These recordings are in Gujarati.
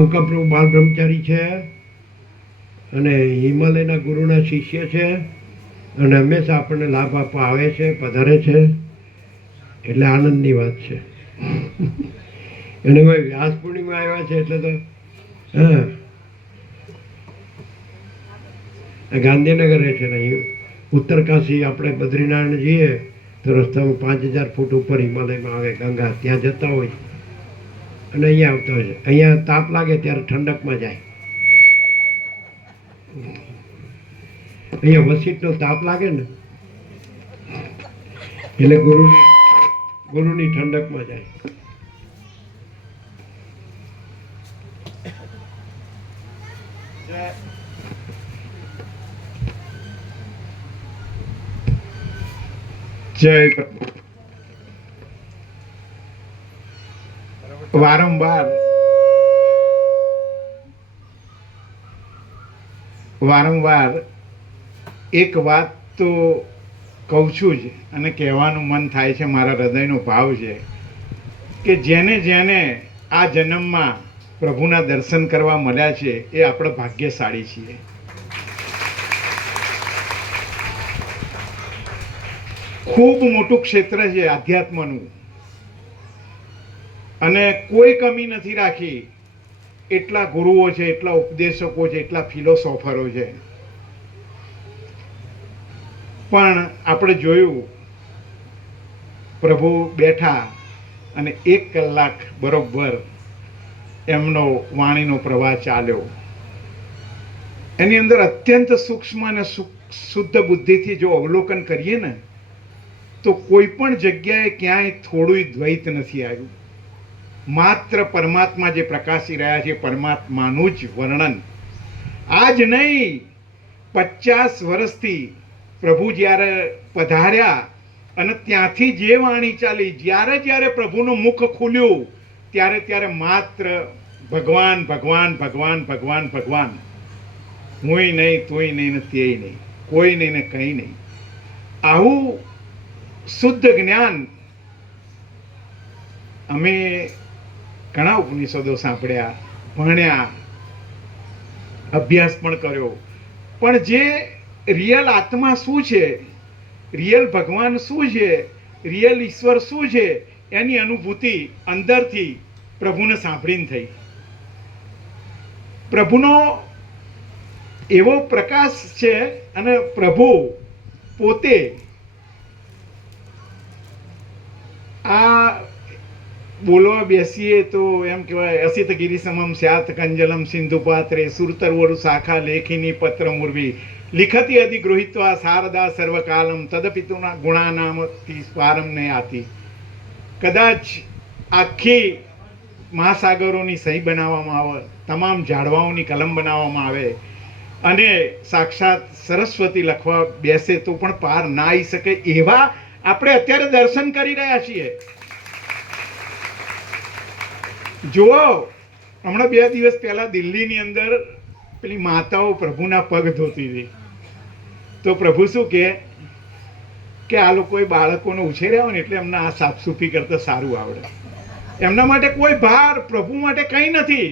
પ્રભુ બાલ બ્રહ્મચારી છે અને હિમાલયના ગુરુના શિષ્ય છે અને હંમેશા આપણને લાભ આપવા આવે છે, પધારે છે, એટલે આનંદની વાત છે. અને ભાઈ વ્યાસ પૂર્ણિમા આવ્યા છે એટલે તો હા, ગાંધીનગર રહે છે ને ઉત્તરકાશી આપણે બદ્રીનારાયણ જઈએ તો રસ્તામાં 5000 ફૂટ ઉપર હિમાલયમાં આવે ગંગા, ત્યાં જતા હોય અને અહીંયા આવતા હોય છે. અહીંયા તાપ લાગે ત્યારે ઠંડકમાં જાય. અહીંયા વસીટનો તાપ લાગે ને એટલે ગુરુની ઠંડકમાં જાય. જય વારંવાર એક વાત તો કહું છું જ અને કહેવાનું મન થાય છે, મારા હૃદયનો ભાવ છે કે જેને જેને આ જન્મમાં પ્રભુના દર્શન કરવા મળ્યા છે એ આપણે ભાગ્યશાળી છીએ. ખૂબ મોટું ક્ષેત્ર છે આધ્યાત્મનું અને કોઈ કમી નથી રાખી. એટલા ગુરુઓ છે, એટલા ઉપદેશકો છે, એટલા ફિલોસોફરો છે. પણ આપણે જોયું પ્રભુ બેઠા અને 1 કલાક બરોબર એમનો વાણીનો પ્રવાહ ચાલ્યો. એની અંદર અત્યંત સૂક્ષ્મ અને શુદ્ધ બુદ્ધિથી જો અવલોકન કરીએ ને તો કોઈ પણ જગ્યાએ ક્યાંય થોડું દ્વૈત નથી આવ્યું. માત્ર પરમાત્મા જે પ્રકાશી રહ્યા છે પરમાત્માનું જ વર્ણન. આજ નહીં, 50 વર્ષથી પ્રભુ જ્યારે પધાર્યા અને ત્યાંથી જે વાણી ચાલી, જ્યારે જ્યારે પ્રભુનું મુખ ખુલ્યું ત્યારે ત્યારે માત્ર ભગવાન ભગવાન ભગવાન ભગવાન ભગવાન. હુંય નહીં, તુંય નહીં ને તેય નહીં, કોઈ નહીં ને કંઈ નહીં. આવું શુદ્ધ જ્ઞાન અમે ઘણા ઉપનિષદો સાંભળ્યા, ભણ્યા, અભ્યાસ પણ કર્યો, પણ જે રિયલ આત્મા શું છે, રિયલ ભગવાન શું છે, રિયલ ઈશ્વર શું છે, એની અનુભૂતિ અંદરથી પ્રભુને સાંભળીને થઈ. પ્રભુનો એવો પ્રકાશ છે અને પ્રભુ પોતે આ બોલવા બેસીએ તો એમ કહેવાય, અસિત ગિરી સમમ સ્યાત કંજલમ સિંધુ પાત્રે સુરતરવરુ શાખા લેખિની પત્ર મુર્વી લિખતી અધિગૃહિત્વા શારદા સર્વકાલમ તદપિતુના ગુણાનામથી સ્વારમ ને આતી. કદાચ આખી મહાસાગરોની સહી બનાવવામાં આવે, તમામ ઝાડવાઓની કલમ બનાવવામાં આવે અને સાક્ષાત સરસ્વતી લખવા બેસે તો પણ પાર ના આવી શકે એવા આપણે અત્યારે દર્શન કરી રહ્યા છીએ. જુઓ, હમણાં 2 દિવસ પહેલા દિલ્હીની અંદર પેલી માતાઓ પ્રભુના પગ ધોતી હતી તો પ્રભુ શું કે આ લોકોએ બાળકોને ઉછેર્યા હોય ને એટલે એમને આ સાફસૂફી કરતા સારું આવડે. એમના માટે કોઈ ભાર, પ્રભુ માટે કંઈ નથી.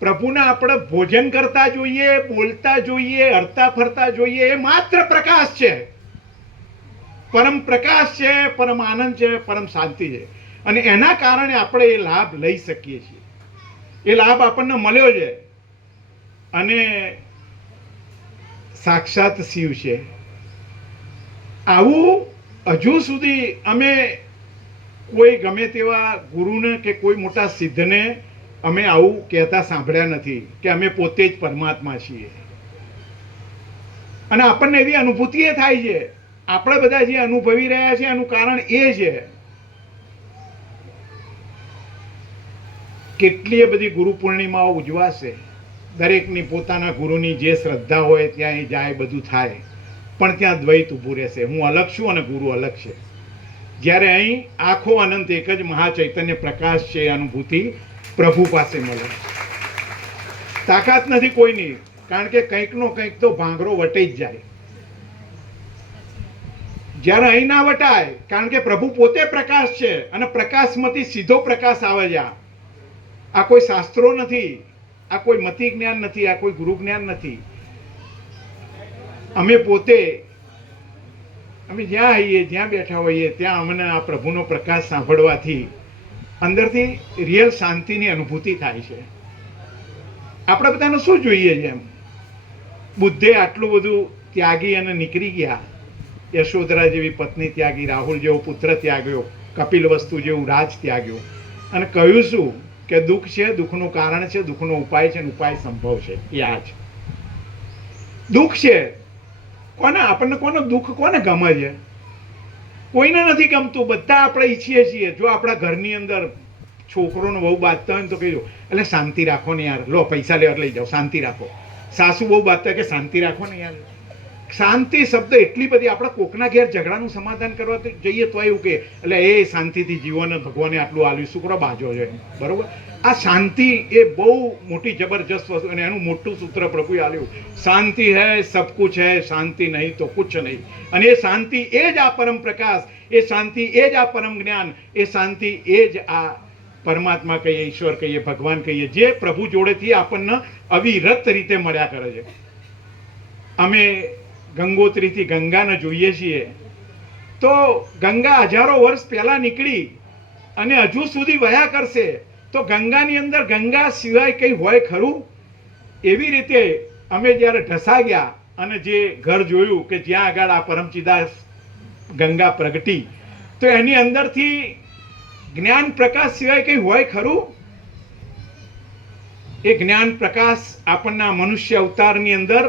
પ્રભુના આપણે ભોજન કરતા જોઈએ, બોલતા જોઈએ, હરતા ફરતા જોઈએ, એ માત્ર પ્રકાશ છે, પરમ પ્રકાશ છે, પરમ આનંદ છે, પરમ શાંતિ છે. અને એના કારણે આપણે એ લાભ લઈ શકીએ છીએ. એ લાભ આપણને મળ્યો છે અને સાક્ષાત શિવ છે. આવું હજુ સુધી અમે કોઈ ગમે તેવા ગુરુને કે કોઈ મોટા સિદ્ધને અમે આવું કહેતા સાંભળ્યા નથી કે અમે પોતે જ પરમાત્મા છીએ. અને આપણને એવી અનુભૂતિ એ થાય છે. આપણે બધા જે અનુભવી રહ્યા છે એનું કારણ એ છે. કેટલીય બધી ગુરુ પૂર્ણિમાઓ ઉજવાશે, દરેકની પોતાના ગુરુની જે શ્રદ્ધા હોય ત્યાં એ જાય, બધું થાય, પણ ત્યાં દ્વૈત ઊભું રહેશે. હું અલગ છું અને ગુરુ અલગ છે. જ્યારે અહીં આખો અનંત એક જ મહાચૈતન્ય પ્રકાશ છે, અનુભૂતિ પ્રભુ પાસે મળે. તાકાત નથી કોઈની, કારણ કે કંઈકનો કંઈક તો ભાંગરો વટાઈ જ જાય. જ્યારે અહીં ના વટાય, કારણ કે પ્રભુ પોતે પ્રકાશ છે અને પ્રકાશમાંથી સીધો પ્રકાશ આવે છે. આ કોઈ શાસ્ત્રો નથી, આ કોઈ મતિ જ્ઞાન નથી, આ કોઈ ગુરુ જ્ઞાન નથી. અમે પોતે અમે જ્યાં આવીએ, જ્યાં બેઠા હોઈએ ત્યાં અમને આ પ્રભુનો પ્રકાશ સાંભળવાથી અંદરથી રિયલ શાંતિની અનુભૂતિ થાય છે. આપણે બધાને શું જોઈએ છે? એમ બુદ્ધે આટલું બધું ત્યાગી અને નીકળી ગયા. યશોધરા જેવી પત્ની ત્યાગી, રાહુલ જેવો પુત્ર ત્યાગ્યો, કપિલ વસ્તુ જેવું રાજ ત્યાગ્યો, અને કહ્યું શું કે દુઃખ છે, દુઃખનું કારણ છે, દુઃખનો ઉપાય છે, અને ઉપાય સંભવ છે. એ આ જ દુઃખ છે. કોને આપણને કોને દુઃખ કોને ગમે છે? કોઈને નથી ગમતું. બધા આપણે ઈચ્છીએ છીએ. જો આપણા ઘરની અંદર છોકરોને બહુ બાંધતા હોય ને તો કહીજો એટલે શાંતિ રાખો ને યાર, લો પૈસા લેવા લઈ જાઓ, શાંતિ રાખો. સાસુ બહુ બાંધતા કે શાંતિ રાખો ને યાર. શાંતિ શબ્દ એટલી બધી, આપણે કોકના ઘેર ઝઘડાનું સમાધાન કરવા જઈએ તો એવું કે એટલે એ શાંતિથી જીવન ભગવાને આટલું આલ્યું, શું કરો બાજો છે, બરોબર? આ શાંતિ એ બહુ મોટી જબરજસ્ત વસ્તુ, અને એનું મોટું સૂત્ર પ્રભુએ આલ્યું, શાંતિ હૈ સબ કુછ હૈ, શાંતિ નહીં તો કુછ નહીં. અને એ શાંતિ એ જ આ પરમ પ્રકાશ, એ શાંતિ એ જ આ પરમ જ્ઞાન, એ શાંતિ એ જ આ પરમાત્મા કહીએ, ઈશ્વર કહીએ, ભગવાન કહીએ, જે પ્રભુ જોડેથી આપણને અવિરત રીતે મળ્યા કરે છે. અમે ગંગોત્રીથી ગંગાને જોઈએ છીએ તો ગંગા હજારો વર્ષ પહેલા નીકળી અને હજુ સુધી વયા કરશે. તો ગંગાની અંદર ગંગા સિવાય કંઈ હોય ખરું? એવી રીતે અમે જ્યારે ઢસા ગયા અને જે ઘર જોયું કે જ્યાં આગળ આ પરમચિદાસ ગંગા પ્રગટી, તો એની અંદરથી જ્ઞાન પ્રકાશ સિવાય કંઈ હોય ખરું? એ જ્ઞાન પ્રકાશ આપણના મનુષ્ય અવતારની અંદર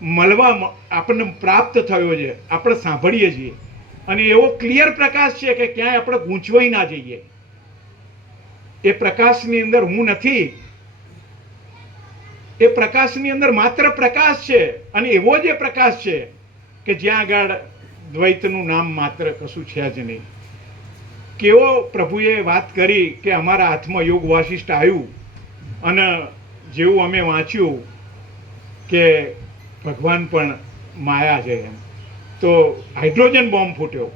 મળવા આપણને પ્રાપ્ત થયો છે. આપણે સાંભળીએ છીએ અને એવો ક્લિયર પ્રકાશ છે કે ક્યાંય આપણે ગૂંચવાઈ ના જઈએ. એ પ્રકાશની અંદર હું નથી, એ પ્રકાશની અંદર માત્ર પ્રકાશ છે. અને એવો જ એ પ્રકાશ છે કે જ્યાં આગળ દ્વૈતનું નામ માત્ર કશું છે જ નહીં. કેવો પ્રભુએ વાત કરી કે અમારા હાથમાં યોગ વાસિષ્ઠ આવ્યું અને જેવું અમે વાંચ્યું કે ભગવાન પણ માયા છે એમ, તો હાઇડ્રોજન બોમ્બ ફૂટ્યો.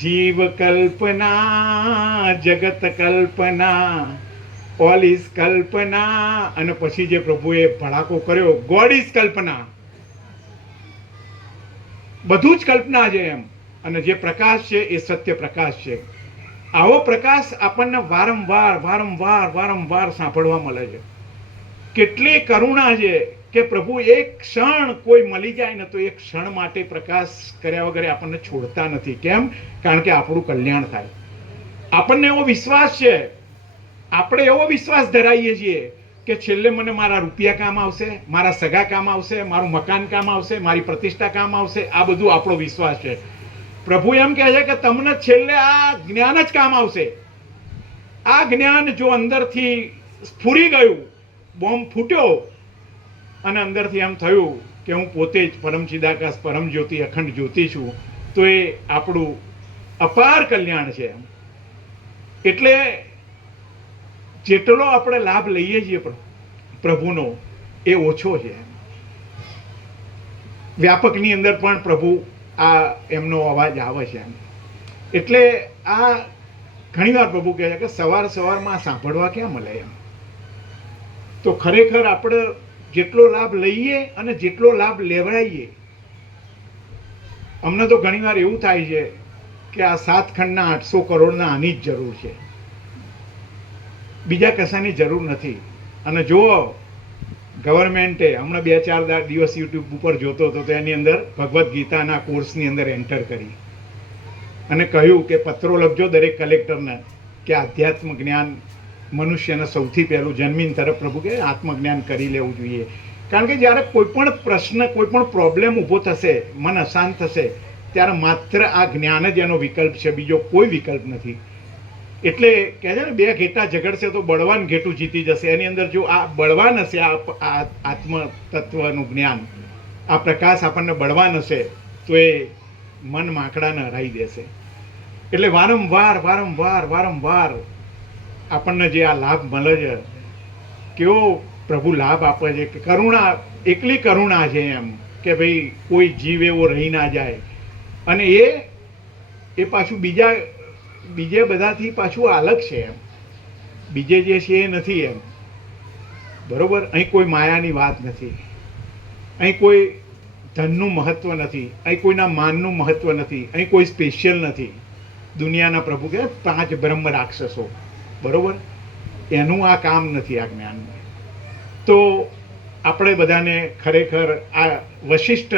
જીવ કલ્પના, જગત કલ્પના, ઓલ ઇઝ કલ્પના, અને પછી જે પ્રભુએ ભડાકો કર્યો, ગોડ ઇઝ કલ્પના. બધું જ કલ્પના છે એમ. અને જે પ્રકાશ છે એ સત્ય પ્રકાશ છે. આવો પ્રકાશ આપણને વારંવાર વારંવાર વારંવાર સાંભળવા મળે છે. કેટલી કરુણા છે કે પ્રભુ એક ક્ષણ કોઈ મળી જાય ને તો એક ક્ષણ માટે પ્રકાશ કર્યા વગર આપણને છોડતા નથી. કેમ? કારણ કે આપણું કલ્યાણ થાય. આપણને એવો વિશ્વાસ છે, આપણે એવો વિશ્વાસ ધરાવીએ છીએ કે છેલ્લે મને મારા રૂપિયા કામ આવશે, મારા સગા કામ આવશે, મારું મકાન કામ આવશે, મારી પ્રતિષ્ઠા કામ આવશે. આ બધું આપણો વિશ્વાસ છે. પ્રભુ એમ કહે છે કે તમને છેલ્લે આ જ્ઞાન જ કામ આવશે. આ જ્ઞાન જો અંદરથી સ્ફુરી ગયું, બોમ્બ ફૂટ્યો અને અંદરથી એમ થયું કે હું પોતે જ પરમ ચિદાકાશ, પરમ જ્યોતિ, અખંડ જ્યોતિ છું, તો એ આપણું અપાર કલ્યાણ છે. એટલે જેટલો આપણે લાભ લઈએ છીએ પ્રભુનો એ ઓછો છે. વ્યાપકની અંદર પણ પ્રભુ આ એમનો અવાજ આવે છે. એટલે આ ઘણીવાર પ્રભુ કહે છે કે સવાર સવારમાં સાંભળવા ક્યાં મળે એમ. તો ખરેખર આપણે જેટલો લાભ લઈએ અને જેટલો લાભ લેવડાવીએ, અમને તો ઘણીવાર એવું થાય છે કે આ 7 ખંડના 800 કરોડના આની જ જરૂર છે, બીજા કશાની જરૂર નથી. અને જુઓ, ગવર્મેન્ટે હમણાં 2-4 દિવસ યુટ્યુબ ઉપર જોતો હતો તો એની અંદર ભગવદ્ ગીતાના કોર્સની અંદર એન્ટર કરી અને કહ્યું કે પત્રો લખજો દરેક કલેક્ટરને કે આધ્યાત્મ જ્ઞાન મનુષ્યને સૌથી પહેલું જન્મીન તરફ પ્રભુ કે આત્મજ્ઞાન કરી લેવું જોઈએ. કારણ કે જ્યારે કોઈ પણ પ્રશ્ન, કોઈ પણ પ્રોબ્લેમ ઊભો થશે, મન અશાંત થશે, ત્યારે માત્ર આ જ્ઞાન જ એનો વિકલ્પ છે, બીજો કોઈ વિકલ્પ નથી. એટલે કહે છે ને, 2 ઘેટા ઝઘડશે તો બળવાન ઘેટું જીતી જશે. એની અંદર જો આ બળવાન હશે, આ આત્મ તત્વનું જ્ઞાન, આ પ્રકાશ આપણને બળવાન હશે તો એ મન માંકડાને હરાઈ દેશે. એટલે વારંવાર વારંવાર વારંવાર આપણને જે આ લાભ મળે છે, કેવો પ્રભુ લાભ આપે છે કે કરુણા, એકલી કરુણા છે એમ કે ભાઈ કોઈ જીવ એવો રહી ના જાય. અને એ પાછું બીજે બધાથી પાછું અલગ છે એમ. બીજે જે છે એ નથી એમ. બરોબર, અહીં કોઈ માયાની વાત નથી, અહીં કોઈ ધનનું મહત્વ નથી, અહીં કોઈના માનનું મહત્વ નથી, અહીં કોઈ સ્પેશિયલ નથી. દુનિયાના પ્રભુ કે 5 બ્રહ્મ રાક્ષસો, બરોબર, એનું આ કામ નથી આ જ્ઞાનમાં. તો આપણે બધાને ખરેખર આ વશિષ્ઠ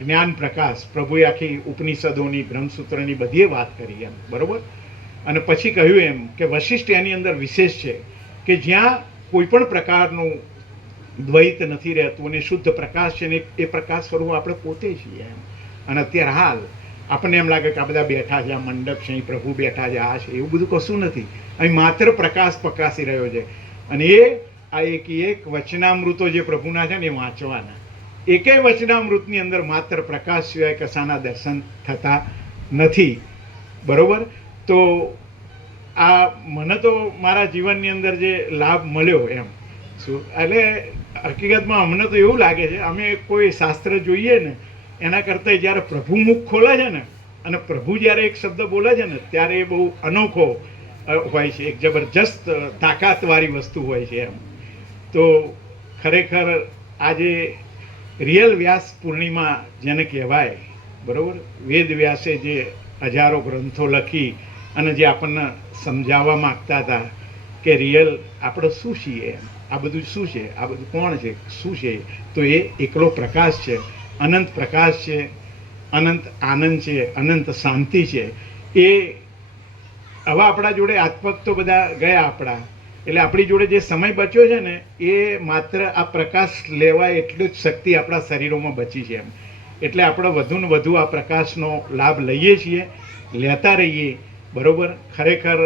જ્ઞાન પ્રકાશ, પ્રભુએ આખી ઉપનિષદોની બ્રહ્મસૂત્રની બધીએ વાત કરી એમ, બરોબર. અને પછી કહ્યું એમ કે વશિષ્ઠ એની અંદર વિશેષ છે કે જ્યાં કોઈ પણ પ્રકારનું દ્વૈત નથી રહેતું અને શુદ્ધ પ્રકાશ છે ને એ પ્રકાશ સ્વરૂપ આપણે પોતે છીએ એમ. અને અત્યારે હાલ આપણને એમ લાગે કે આ બધા બેઠા છે, આ મંડપ છે, અહીં પ્રભુ બેઠા છે, આ છે, એવું બધું કશું નથી. અહીં માત્ર પ્રકાશ પ્રકાશી રહ્યો છે. અને એ આ એક વચનામૃતો જે પ્રભુના છે ને એ વાંચવાના. એકેય વચનામૃતની અંદર માત્ર પ્રકાશ સિવાય કશાના દર્શન થતા નથી, બરોબર. તો આ મને તો મારા જીવનની અંદર જે લાભ મળ્યો એમ શું, એટલે હકીકતમાં અમને તો એવું લાગે છે અમે કોઈ શાસ્ત્ર જોઈએ ને એના કરતાં જ્યારે પ્રભુ મુખ ખોલે છે ને અને પ્રભુ જ્યારે એક શબ્દ બોલે છે ને ત્યારે એ બહુ અનોખો હોય છે, એક જબરજસ્ત તાકાતવાળી વસ્તુ હોય છે એમ. તો ખરેખર આજે રિયલ વ્યાસ પૂર્ણિમા જેને કહેવાય, બરાબર, વેદ વ્યાસે જે હજારો ગ્રંથો લખી અને જે આપણને સમજાવવા માગતા હતા કે રિયલ આપણે શું છીએ એમ, આ બધું શું છે, આ બધું કોણ છે, શું છે, તો એ એકલો પ્રકાશ છે, અનંત પ્રકાશ છે, અનંત આનંદ છે, અનંત શાંતિ છે. એ હવે આપણા જોડે આત્મક તો બધા ગયા આપણા, એટલે આપણી જોડે જે સમય બચ્યો છે ને એ માત્ર આ પ્રકાશ લેવાય એટલું જ શક્તિ આપણા શરીરોમાં બચી છે એમ. એટલે આપણે વધુ ને વધુ આ પ્રકાશનો લાભ લઈએ છીએ, લેતા રહીએ, બરાબર. ખરેખર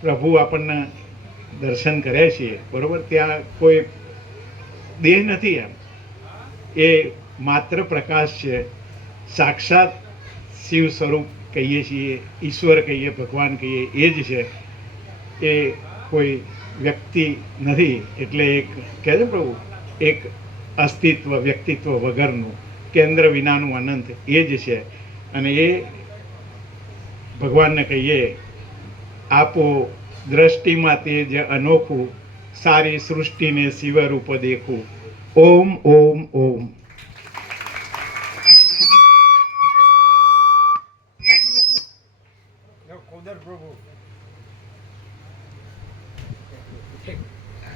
પ્રભુ આપણને દર્શન કરે છે, બરાબર. ત્યાં કોઈ દેહ નથી એમ, એ માત્ર પ્રકાશ છે, સાક્ષાત શિવ સ્વરૂપ કહીએ છીએ, ઈશ્વર કહીએ, ભગવાન કહીએ, એ જ છે. એ કોઈ વ્યક્તિ નથી. એટલે એક કહે છે પ્રભુ, એક અસ્તિત્વ વ્યક્તિત્વ વગરનું, કેન્દ્ર વિનાનું અનંત, એ જ છે. અને એ ભગવાનને કહીએ, આપો દ્રષ્ટિમાં તેજ અનોખું, સારી સૃષ્ટિને શિવરૂપ દેખું. ઓમ ઓમ ઓમ.